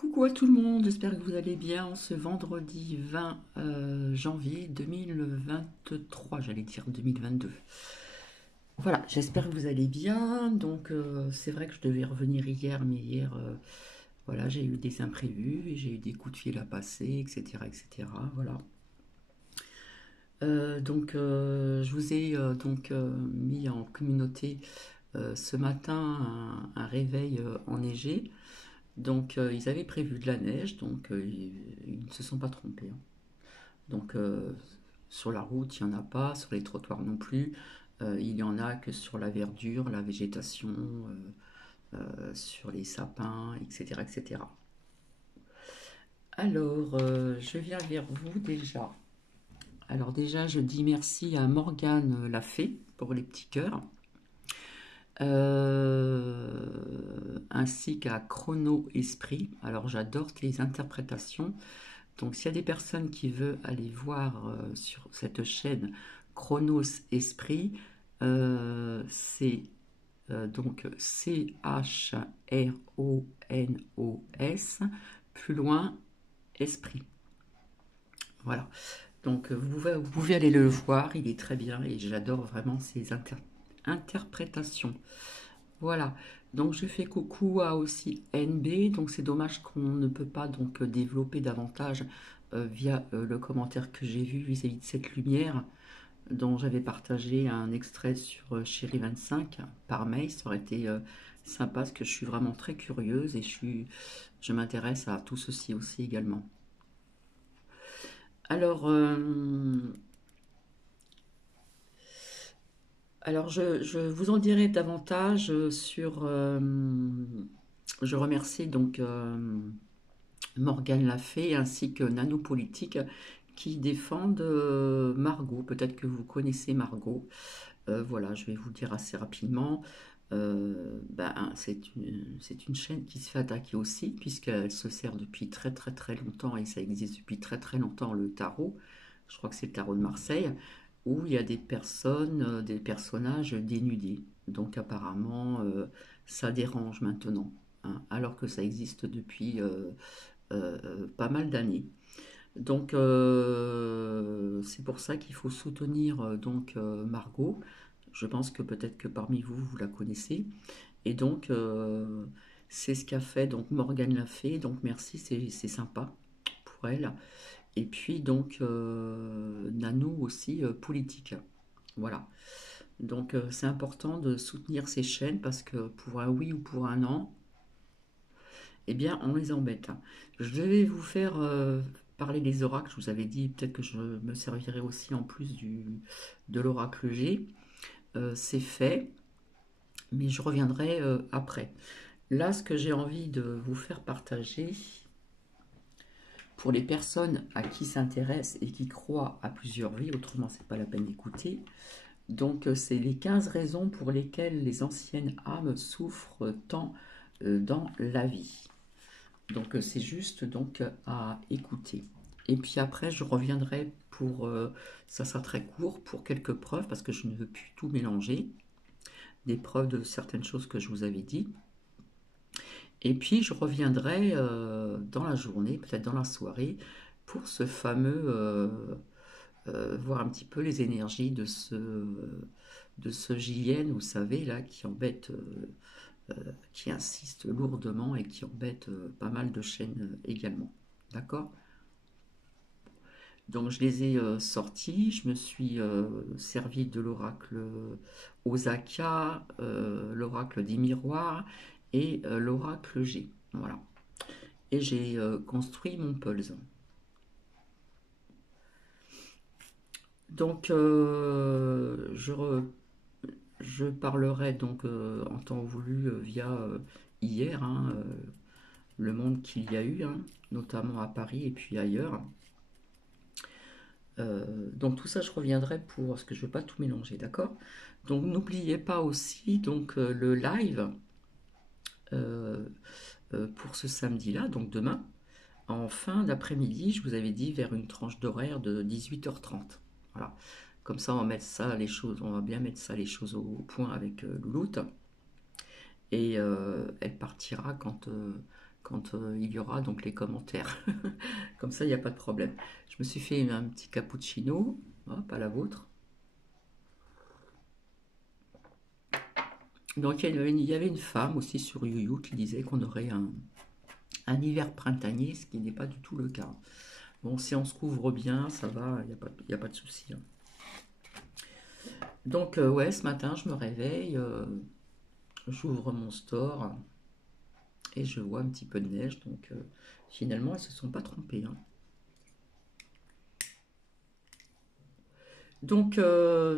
Coucou à tout le monde, j'espère que vous allez bien ce vendredi 20 janvier 2023, j'allais dire 2022. Voilà, j'espère que vous allez bien. Donc c'est vrai que je devais revenir hier, mais hier, voilà, j'ai eu des imprévus, et j'ai eu des coups de fil à passer, etc., etc. Voilà. Je vous ai mis en communauté ce matin un réveil enneigé. Ils avaient prévu de la neige, ils ne se sont pas trompés, hein. Donc, sur la route, il n'y en a pas, sur les trottoirs non plus. Il y en a que sur la verdure, la végétation, sur les sapins, etc., etc. Je viens vers vous déjà. Alors déjà, je dis merci à Morgane la fée pour les petits cœurs. Ainsi qu'à Chrono Esprit. Alors j'adore les interprétations. Donc s'il y a des personnes qui veulent aller voir sur cette chaîne Chronos Esprit, c'est donc CHRONOS, plus loin Esprit. Voilà. Donc vous pouvez aller le voir, il est très bien et j'adore vraiment ces interprétations. Voilà, donc je fais coucou à aussi NB, donc c'est dommage qu'on ne peut pas donc développer davantage via le commentaire que j'ai vu vis-à-vis de cette lumière dont j'avais partagé un extrait sur Chéri25 par mail. Ça aurait été sympa parce que je suis vraiment très curieuse et je m'intéresse à tout ceci aussi également. Alors, euh, je vous en dirai davantage sur. Je remercie Morgane Lafay ainsi que Nanopolitique qui défendent Margot. Peut-être que vous connaissez Margot. Voilà, je vais vous le dire assez rapidement. C'est une chaîne qui se fait attaquer aussi, puisqu'elle se sert depuis très très très longtemps, et ça existe depuis très très longtemps, le tarot. Je crois que c'est le tarot de Marseille, où il y a des personnes, des personnages dénudés. Donc apparemment, ça dérange maintenant, hein, alors que ça existe depuis pas mal d'années. C'est pour ça qu'il faut soutenir Margot. Je pense que peut-être que parmi vous, vous la connaissez. Et c'est ce qu'a fait, donc Morgane l'a fait. Donc merci, c'est sympa pour elle. Et puis Nano aussi, politique. Voilà. C'est important de soutenir ces chaînes parce que pour un oui ou pour un non, eh bien, on les embête. Je vais vous faire parler des oracles. Je vous avais dit peut-être que je me servirai aussi en plus de l'oracle G. C'est fait, mais je reviendrai après. Là, ce que j'ai envie de vous faire partager, pour les personnes à qui s'intéressent et qui croient à plusieurs vies, autrement c'est pas la peine d'écouter. C'est les 15 raisons pour lesquelles les anciennes âmes souffrent tant dans la vie. C'est juste à écouter. Et puis après, je reviendrai ça sera très court, pour quelques preuves, parce que je ne veux plus tout mélanger, des preuves de certaines choses que je vous avais dit. Et puis je reviendrai dans la journée, peut-être dans la soirée, pour ce fameux, voir un petit peu les énergies de ce JN, vous savez, là, qui embête, qui insiste lourdement et qui embête pas mal de chaînes également. D'accord? Donc je les ai sortis, je me suis servi de l'oracle Osaka, l'oracle des miroirs et l'oracle G. Voilà. Et j'ai construit mon pulse. Donc je parlerai en temps voulu via hier, hein, le monde qu'il y a eu, hein, notamment à Paris et puis ailleurs. Donc tout ça, je reviendrai pour parce que je ne veux pas tout mélanger, d'accord? Donc n'oubliez pas aussi le live euh, pour ce samedi-là, donc demain, en fin d'après-midi, je vous avais dit vers une tranche d'horaire de 18h30. Voilà. Comme ça, on va bien mettre ça les choses au point avec Louloute. Et elle partira quand il y aura donc les commentaires. Comme ça, il n'y a pas de problème. Je me suis fait un petit cappuccino, hop, à la vôtre. Donc il y avait une femme aussi sur YouYou qui disait qu'on aurait un hiver printanier, ce qui n'est pas du tout le cas. Bon, si on se couvre bien, ça va, y a pas de souci, hein. Donc, ouais, ce matin, je me réveille, j'ouvre mon store et je vois un petit peu de neige. Donc, finalement, elles se sont pas trompées, hein. Donc,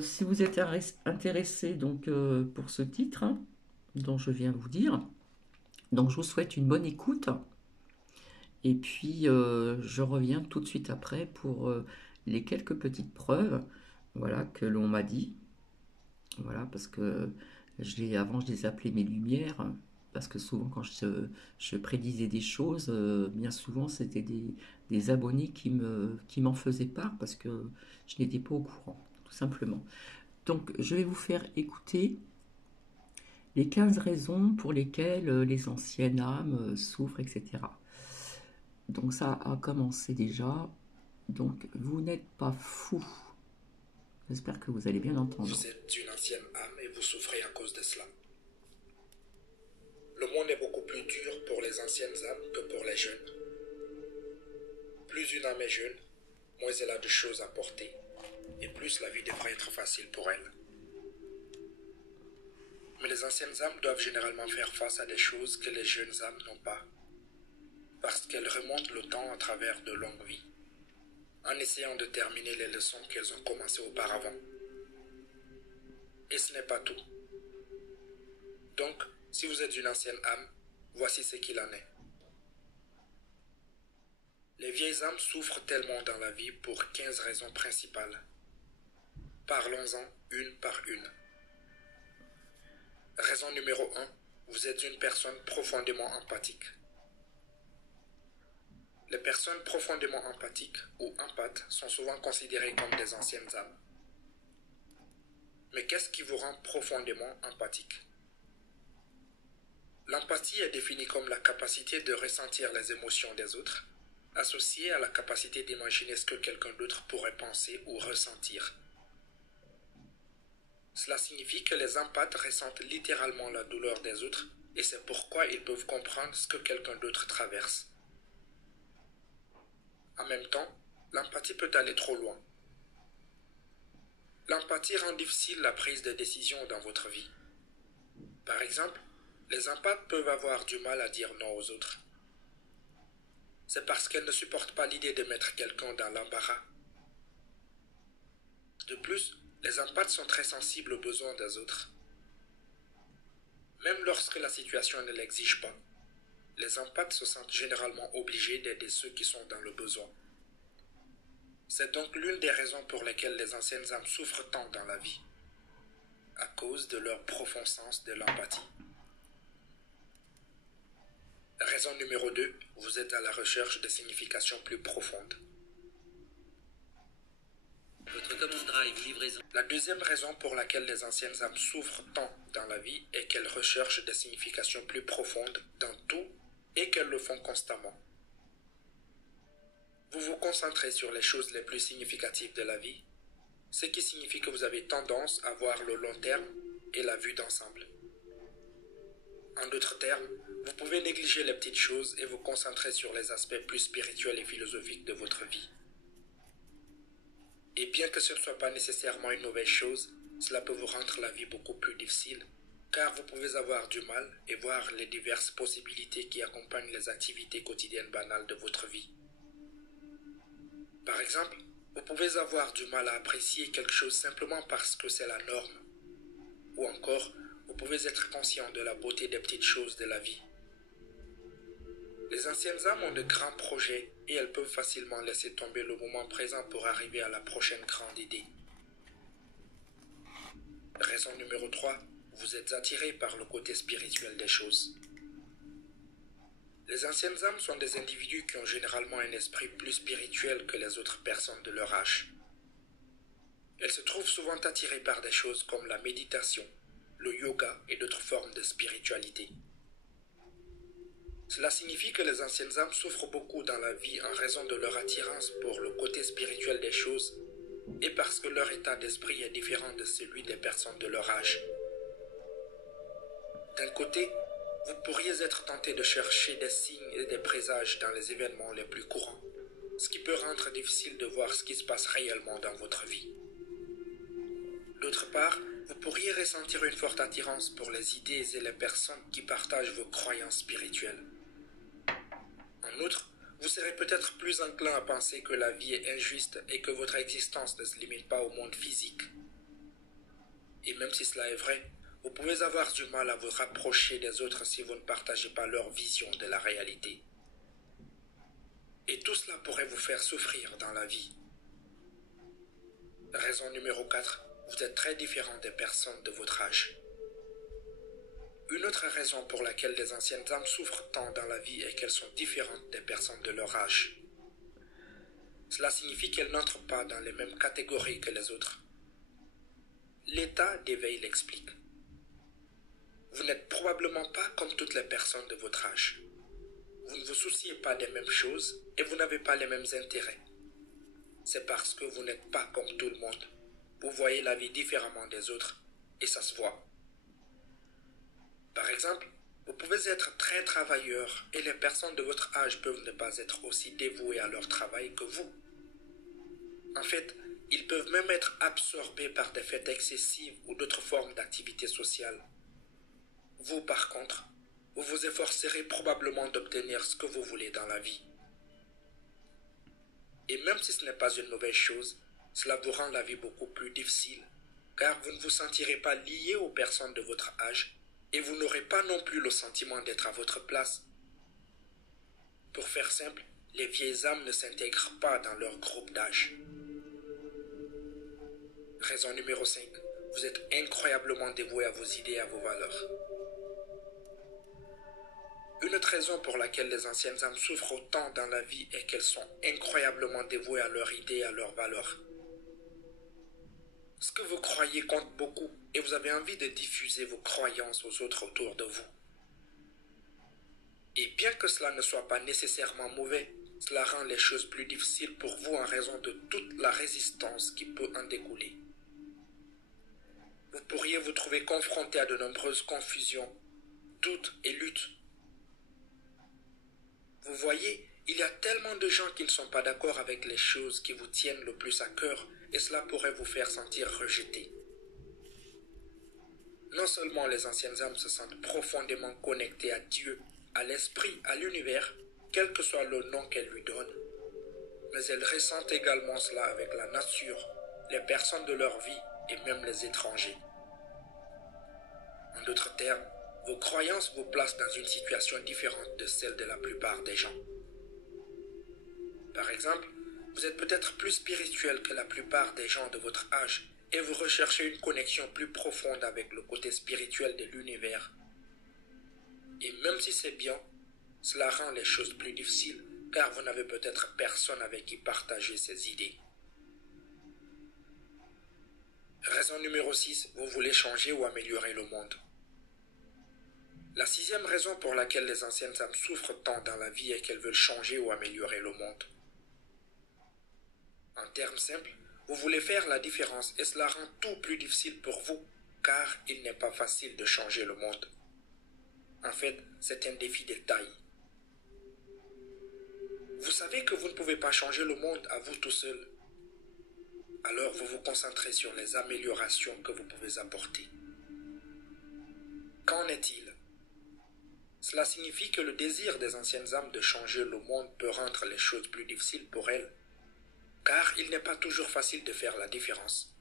si vous êtes intéressé donc, pour ce titre, hein, dont je viens vous dire, donc je vous souhaite une bonne écoute. Et puis, je reviens tout de suite après pour les quelques petites preuves, voilà, que l'on m'a dit. Voilà, parce que avant, je les appelais mes lumières, parce que souvent, quand je prédisais des choses, bien souvent, c'était des abonnés qui m'en faisaient part, parce que je n'étais pas au courant, tout simplement. Donc, je vais vous faire écouter les 15 raisons pour lesquelles les anciennes âmes souffrent, etc. Donc, ça a commencé déjà. Donc, vous n'êtes pas fou. J'espère que vous allez bien entendre. Vous êtes une ancienne âme et vous souffrez à cause de cela. Le monde est beaucoup plus dur pour les anciennes âmes que pour les jeunes. Plus une âme est jeune, moins elle a de choses à porter, et plus la vie devrait être facile pour elle. Mais les anciennes âmes doivent généralement faire face à des choses que les jeunes âmes n'ont pas, parce qu'elles remontent le temps à travers de longues vies, en essayant de terminer les leçons qu'elles ont commencées auparavant. Et ce n'est pas tout. Donc, si vous êtes une ancienne âme, voici ce qu'il en est. Les vieilles âmes souffrent tellement dans la vie pour 15 raisons principales. Parlons-en une par une. Raison numéro 1, vous êtes une personne profondément empathique. Les personnes profondément empathiques ou empathes sont souvent considérées comme des anciennes âmes. Mais qu'est-ce qui vous rend profondément empathique? L'empathie est définie comme la capacité de ressentir les émotions des autres, associée à la capacité d'imaginer ce que quelqu'un d'autre pourrait penser ou ressentir. Cela signifie que les empathes ressentent littéralement la douleur des autres et c'est pourquoi ils peuvent comprendre ce que quelqu'un d'autre traverse. En même temps, l'empathie peut aller trop loin. L'empathie rend difficile la prise de décision dans votre vie. Par exemple, les empathes peuvent avoir du mal à dire non aux autres. C'est parce qu'elles ne supportent pas l'idée de mettre quelqu'un dans l'embarras. De plus, les empathes sont très sensibles aux besoins des autres. Même lorsque la situation ne l'exige pas, les empathes se sentent généralement obligés d'aider ceux qui sont dans le besoin. C'est donc l'une des raisons pour lesquelles les anciennes âmes souffrent tant dans la vie, à cause de leur profond sens de l'empathie. Raison numéro 2, vous êtes à la recherche de significations plus profondes. Votre commande Drive, livraison. La deuxième raison pour laquelle les anciennes âmes souffrent tant dans la vie est qu'elles recherchent des significations plus profondes dans tout et qu'elles le font constamment. Vous vous concentrez sur les choses les plus significatives de la vie, ce qui signifie que vous avez tendance à voir le long terme et la vue d'ensemble. En d'autres termes, vous pouvez négliger les petites choses et vous concentrer sur les aspects plus spirituels et philosophiques de votre vie. Et bien que ce ne soit pas nécessairement une mauvaise chose, cela peut vous rendre la vie beaucoup plus difficile, car vous pouvez avoir du mal et voir les diverses possibilités qui accompagnent les activités quotidiennes banales de votre vie. Par exemple, vous pouvez avoir du mal à apprécier quelque chose simplement parce que c'est la norme. Ou encore, vous pouvez être conscient de la beauté des petites choses de la vie. Les anciennes âmes ont de grands projets et elles peuvent facilement laisser tomber le moment présent pour arriver à la prochaine grande idée. Raison numéro 3, vous êtes attiré par le côté spirituel des choses. Les anciennes âmes sont des individus qui ont généralement un esprit plus spirituel que les autres personnes de leur âge. Elles se trouvent souvent attirées par des choses comme la méditation, le yoga et d'autres formes de spiritualité. Cela signifie que les anciennes âmes souffrent beaucoup dans la vie en raison de leur attirance pour le côté spirituel des choses et parce que leur état d'esprit est différent de celui des personnes de leur âge. D'un côté, vous pourriez être tenté de chercher des signes et des présages dans les événements les plus courants, ce qui peut rendre difficile de voir ce qui se passe réellement dans votre vie. D'autre part, vous pourriez ressentir une forte attirance pour les idées et les personnes qui partagent vos croyances spirituelles. En outre, vous serez peut-être plus enclin à penser que la vie est injuste et que votre existence ne se limite pas au monde physique. Et même si cela est vrai, vous pouvez avoir du mal à vous rapprocher des autres si vous ne partagez pas leur vision de la réalité. Et tout cela pourrait vous faire souffrir dans la vie. Raison numéro 4, vous êtes très différent des personnes de votre âge. Une autre raison pour laquelle les anciennes âmes souffrent tant dans la vie est qu'elles sont différentes des personnes de leur âge. Cela signifie qu'elles n'entrent pas dans les mêmes catégories que les autres. L'état d'éveil l'explique. Vous n'êtes probablement pas comme toutes les personnes de votre âge. Vous ne vous souciez pas des mêmes choses et vous n'avez pas les mêmes intérêts. C'est parce que vous n'êtes pas comme tout le monde. Vous voyez la vie différemment des autres et ça se voit. Par exemple, vous pouvez être très travailleur et les personnes de votre âge peuvent ne pas être aussi dévouées à leur travail que vous. En fait, ils peuvent même être absorbés par des fêtes excessives ou d'autres formes d'activités sociales. Vous, par contre, vous vous efforcerez probablement d'obtenir ce que vous voulez dans la vie. Et même si ce n'est pas une mauvaise chose, cela vous rend la vie beaucoup plus difficile, car vous ne vous sentirez pas lié aux personnes de votre âge et vous n'aurez pas non plus le sentiment d'être à votre place. Pour faire simple, les vieilles âmes ne s'intègrent pas dans leur groupe d'âge. Raison numéro 5. Vous êtes incroyablement dévoué à vos idées et à vos valeurs. Une autre raison pour laquelle les anciennes âmes souffrent autant dans la vie est qu'elles sont incroyablement dévouées à leurs idées et à leurs valeurs. Ce que vous croyez compte beaucoup et vous avez envie de diffuser vos croyances aux autres autour de vous. Et bien que cela ne soit pas nécessairement mauvais, cela rend les choses plus difficiles pour vous en raison de toute la résistance qui peut en découler. Vous pourriez vous trouver confronté à de nombreuses confusions, doutes et luttes. Vous voyez, il y a tellement de gens qui ne sont pas d'accord avec les choses qui vous tiennent le plus à cœur et cela pourrait vous faire sentir rejeté. Non seulement les anciennes âmes se sentent profondément connectées à Dieu, à l'esprit, à l'univers, quel que soit le nom qu'elles lui donnent, mais elles ressentent également cela avec la nature, les personnes de leur vie et même les étrangers. En d'autres termes, vos croyances vous placent dans une situation différente de celle de la plupart des gens. Par exemple, vous êtes peut-être plus spirituel que la plupart des gens de votre âge et vous recherchez une connexion plus profonde avec le côté spirituel de l'univers. Et même si c'est bien, cela rend les choses plus difficiles car vous n'avez peut-être personne avec qui partager ces idées. Raison numéro 6, vous voulez changer ou améliorer le monde. La 6e raison pour laquelle les anciennes âmes souffrent tant dans la vie est qu'elles veulent changer ou améliorer le monde. En termes simples, vous voulez faire la différence et cela rend tout plus difficile pour vous, car il n'est pas facile de changer le monde. En fait, c'est un défi de taille. Vous savez que vous ne pouvez pas changer le monde à vous tout seul. Alors vous vous concentrez sur les améliorations que vous pouvez apporter. Qu'en est-il? Cela signifie que le désir des anciennes âmes de changer le monde peut rendre les choses plus difficiles pour elles, car il n'est pas toujours facile de faire la différence.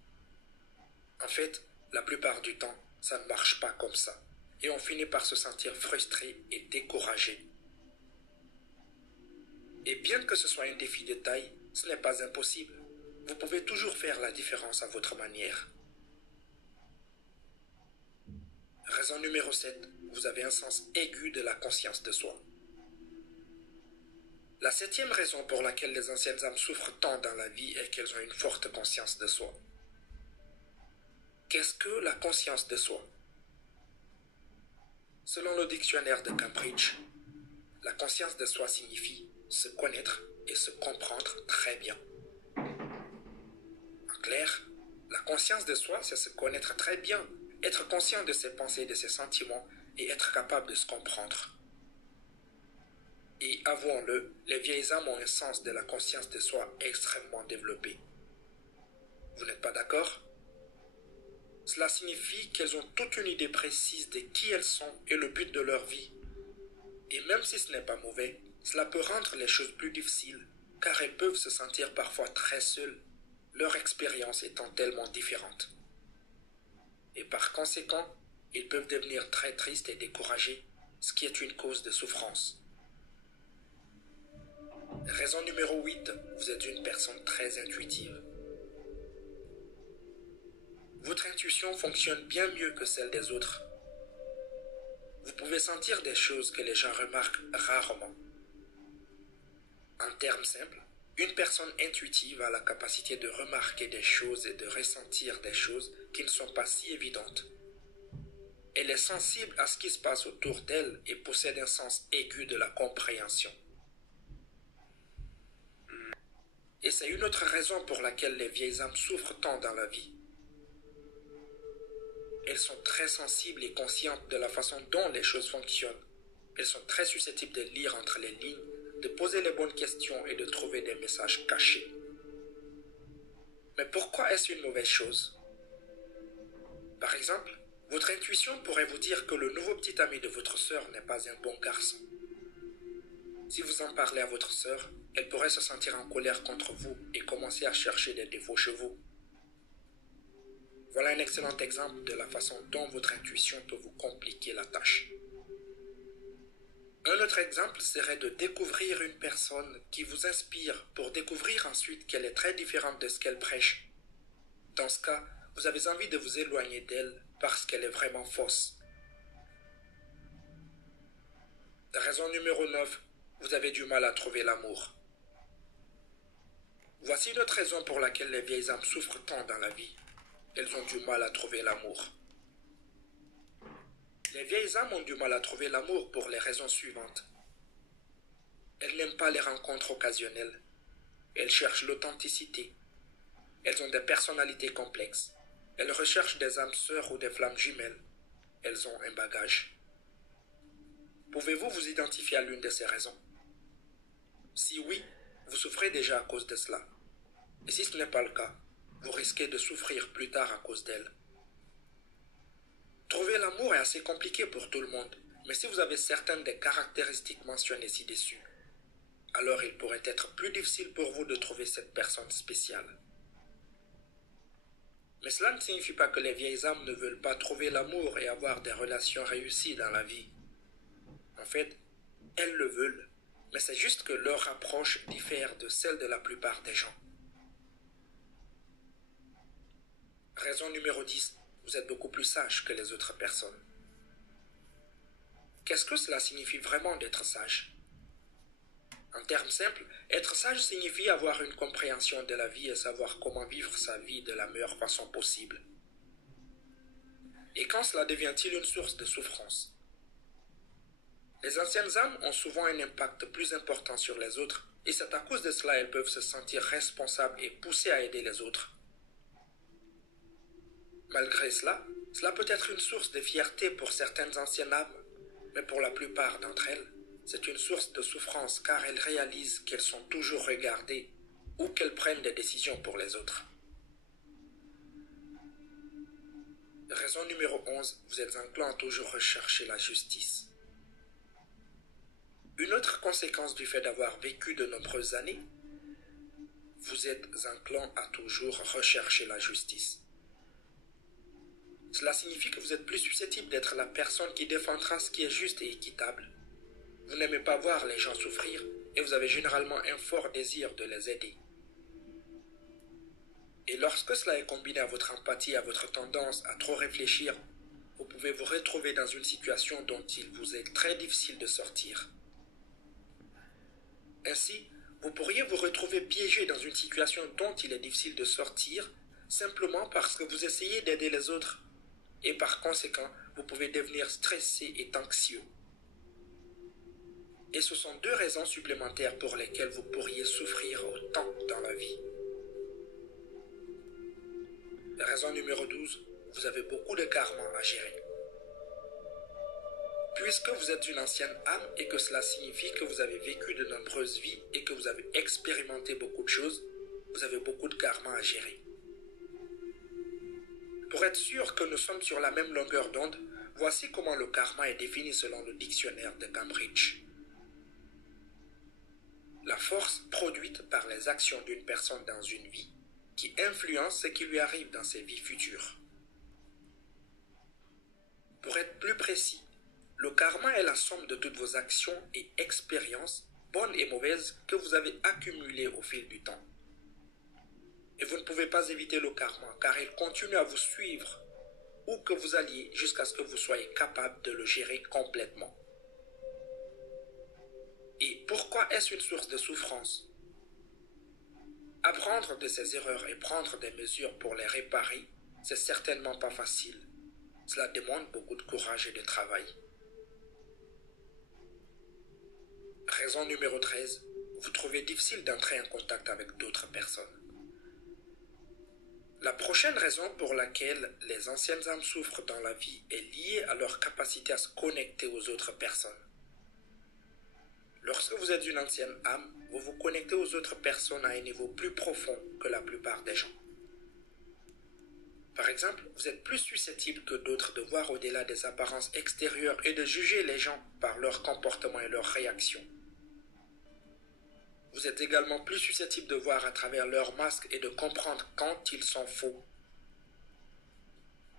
En fait, la plupart du temps, ça ne marche pas comme ça, et on finit par se sentir frustré et découragé. Et bien que ce soit un défi de taille, ce n'est pas impossible. Vous pouvez toujours faire la différence à votre manière. Raison numéro 7. Vous avez un sens aigu de la conscience de soi. La 7e raison pour laquelle les anciennes âmes souffrent tant dans la vie est qu'elles ont une forte conscience de soi. Qu'est-ce que la conscience de soi? Selon le dictionnaire de Cambridge, La conscience de soi signifie se connaître et se comprendre très bien. En clair, la conscience de soi, c'est se connaître très bien, être conscient de ses pensées, de ses sentiments et être capable de se comprendre. Et avouons-le, les vieilles âmes ont un sens de la conscience de soi extrêmement développé. Vous n'êtes pas d'accord? Cela signifie qu'elles ont toute une idée précise de qui elles sont et le but de leur vie. Et même si ce n'est pas mauvais, cela peut rendre les choses plus difficiles, car elles peuvent se sentir parfois très seules, leur expérience étant tellement différente. Et par conséquent, ils peuvent devenir très tristes et découragés, ce qui est une cause de souffrance. Raison numéro 8, vous êtes une personne très intuitive. Votre intuition fonctionne bien mieux que celle des autres. Vous pouvez sentir des choses que les gens remarquent rarement. En termes simples, une personne intuitive a la capacité de remarquer des choses et de ressentir des choses qui ne sont pas si évidentes. Elle est sensible à ce qui se passe autour d'elle et possède un sens aigu de la compréhension. Et c'est une autre raison pour laquelle les vieilles âmes souffrent tant dans la vie. Elles sont très sensibles et conscientes de la façon dont les choses fonctionnent. Elles sont très susceptibles de lire entre les lignes, de poser les bonnes questions et de trouver des messages cachés. Mais pourquoi est-ce une mauvaise chose? Par exemple, votre intuition pourrait vous dire que le nouveau petit ami de votre sœur n'est pas un bon garçon. Si vous en parlez à votre sœur, elle pourrait se sentir en colère contre vous et commencer à chercher des défauts chez vous. Voilà un excellent exemple de la façon dont votre intuition peut vous compliquer la tâche. Un autre exemple serait de découvrir une personne qui vous inspire pour découvrir ensuite qu'elle est très différente de ce qu'elle prêche. Dans ce cas, vous avez envie de vous éloigner d'elle parce qu'elle est vraiment fausse. Raison numéro 9, vous avez du mal à trouver l'amour. Voici une autre raison pour laquelle les vieilles âmes souffrent tant dans la vie. Elles ont du mal à trouver l'amour. Les vieilles âmes ont du mal à trouver l'amour pour les raisons suivantes. Elles n'aiment pas les rencontres occasionnelles. Elles cherchent l'authenticité. Elles ont des personnalités complexes. Elles recherchent des âmes sœurs ou des flammes jumelles. Elles ont un bagage. Pouvez-vous vous identifier à l'une de ces raisons? Si oui, vous souffrez déjà à cause de cela. Et si ce n'est pas le cas, vous risquez de souffrir plus tard à cause d'elle. Trouver l'amour est assez compliqué pour tout le monde, mais si vous avez certaines des caractéristiques mentionnées ci-dessus, alors il pourrait être plus difficile pour vous de trouver cette personne spéciale. Mais cela ne signifie pas que les vieilles âmes ne veulent pas trouver l'amour et avoir des relations réussies dans la vie. En fait, elles le veulent, mais c'est juste que leur approche diffère de celle de la plupart des gens. Raison numéro 10, vous êtes beaucoup plus sage que les autres personnes. Qu'est-ce que cela signifie vraiment d'être sage? En termes simples, être sage signifie avoir une compréhension de la vie et savoir comment vivre sa vie de la meilleure façon possible. Et quand cela devient-il une source de souffrance? Les anciennes âmes ont souvent un impact plus important sur les autres, et c'est à cause de cela qu'elles peuvent se sentir responsables et poussées à aider les autres. Malgré cela, cela peut être une source de fierté pour certaines anciennes âmes, mais pour la plupart d'entre elles, c'est une source de souffrance car elles réalisent qu'elles sont toujours regardées ou qu'elles prennent des décisions pour les autres. Raison numéro 11, vous êtes enclin à toujours rechercher la justice. Une autre conséquence du fait d'avoir vécu de nombreuses années, vous êtes enclin à toujours rechercher la justice. Cela signifie que vous êtes plus susceptible d'être la personne qui défendra ce qui est juste et équitable. Vous n'aimez pas voir les gens souffrir et vous avez généralement un fort désir de les aider. Et lorsque cela est combiné à votre empathie et à votre tendance à trop réfléchir, vous pouvez vous retrouver dans une situation dont il vous est très difficile de sortir. Ainsi, vous pourriez vous retrouver piégé dans une situation dont il est difficile de sortir simplement parce que vous essayez d'aider les autres. Et par conséquent, vous pouvez devenir stressé et anxieux. Et ce sont deux raisons supplémentaires pour lesquelles vous pourriez souffrir autant dans la vie. Raison numéro 12, vous avez beaucoup de karma à gérer. Puisque vous êtes une ancienne âme et que cela signifie que vous avez vécu de nombreuses vies et que vous avez expérimenté beaucoup de choses, vous avez beaucoup de karma à gérer. Pour être sûr que nous sommes sur la même longueur d'onde, voici comment le karma est défini selon le dictionnaire de Cambridge. La force produite par les actions d'une personne dans une vie qui influence ce qui lui arrive dans ses vies futures. Pour être plus précis, le karma est la somme de toutes vos actions et expériences, bonnes et mauvaises, que vous avez accumulées au fil du temps. Et vous ne pouvez pas éviter le karma, car il continue à vous suivre, où que vous alliez, jusqu'à ce que vous soyez capable de le gérer complètement. Et pourquoi est-ce une source de souffrance? Apprendre de ses erreurs et prendre des mesures pour les réparer, c'est certainement pas facile. Cela demande beaucoup de courage et de travail. Raison numéro 13, vous trouvez difficile d'entrer en contact avec d'autres personnes. La prochaine raison pour laquelle les anciennes âmes souffrent dans la vie est liée à leur capacité à se connecter aux autres personnes. Lorsque vous êtes une ancienne âme, vous vous connectez aux autres personnes à un niveau plus profond que la plupart des gens. Par exemple, vous êtes plus susceptible que d'autres de voir au-delà des apparences extérieures et de juger les gens par leur comportement et leurs réactions. Vous êtes également plus susceptible de voir à travers leurs masques et de comprendre quand ils sont faux.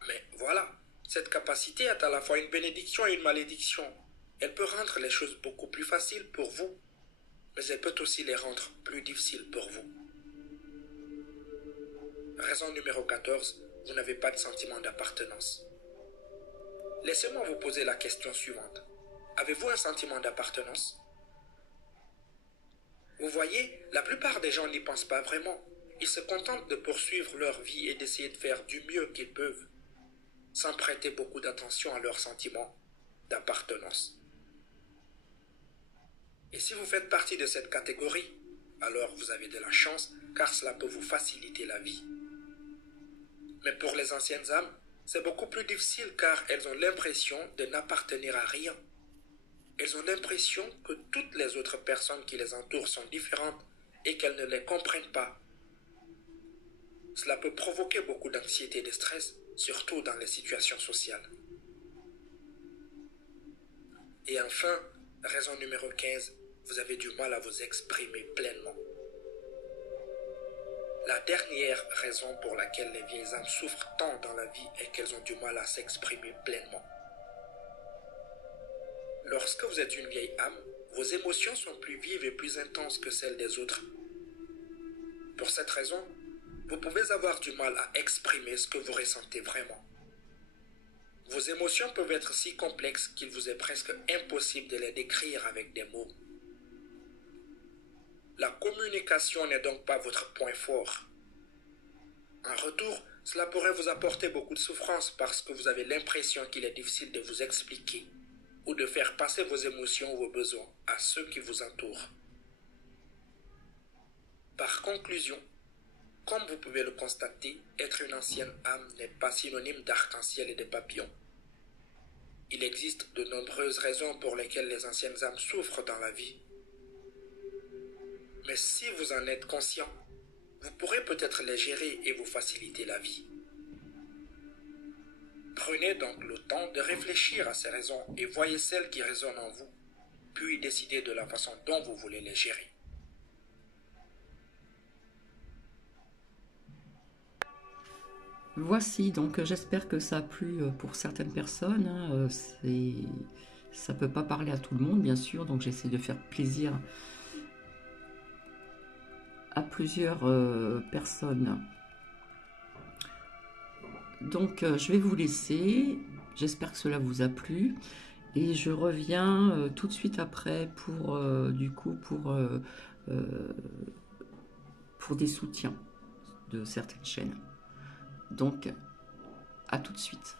Mais voilà, cette capacité est à la fois une bénédiction et une malédiction. Elle peut rendre les choses beaucoup plus faciles pour vous, mais elle peut aussi les rendre plus difficiles pour vous. Raison numéro 14, vous n'avez pas de sentiment d'appartenance. Laissez-moi vous poser la question suivante. Avez-vous un sentiment d'appartenance? Vous voyez, la plupart des gens n'y pensent pas vraiment. Ils se contentent de poursuivre leur vie et d'essayer de faire du mieux qu'ils peuvent, sans prêter beaucoup d'attention à leur sentiment d'appartenance. Et si vous faites partie de cette catégorie, alors vous avez de la chance, car cela peut vous faciliter la vie. Mais pour les anciennes âmes, c'est beaucoup plus difficile car elles ont l'impression de n'appartenir à rien. Elles ont l'impression que toutes les autres personnes qui les entourent sont différentes et qu'elles ne les comprennent pas. Cela peut provoquer beaucoup d'anxiété et de stress, surtout dans les situations sociales. Et enfin, raison numéro 15, vous avez du mal à vous exprimer pleinement. La dernière raison pour laquelle les vieilles âmes souffrent tant dans la vie est qu'elles ont du mal à s'exprimer pleinement. Lorsque vous êtes une vieille âme, vos émotions sont plus vives et plus intenses que celles des autres. Pour cette raison, vous pouvez avoir du mal à exprimer ce que vous ressentez vraiment. Vos émotions peuvent être si complexes qu'il vous est presque impossible de les décrire avec des mots. La communication n'est donc pas votre point fort. En retour, cela pourrait vous apporter beaucoup de souffrance parce que vous avez l'impression qu'il est difficile de vous expliquer ou de faire passer vos émotions ou vos besoins à ceux qui vous entourent. Par conclusion, comme vous pouvez le constater, être une ancienne âme n'est pas synonyme d'arc-en-ciel et de papillons. Il existe de nombreuses raisons pour lesquelles les anciennes âmes souffrent dans la vie. Mais si vous en êtes conscient, vous pourrez peut-être les gérer et vous faciliter la vie. Prenez donc le temps de réfléchir à ces raisons et voyez celles qui résonnent en vous, puis décidez de la façon dont vous voulez les gérer. Voici, donc j'espère que ça a plu pour certaines personnes. Hein, ça ne peut pas parler à tout le monde, bien sûr, donc j'essaie de faire plaisir à plusieurs personnes. Donc je vais vous laisser, j'espère que cela vous a plu, et je reviens tout de suite après pour des soutiens de certaines chaînes. Donc, à tout de suite.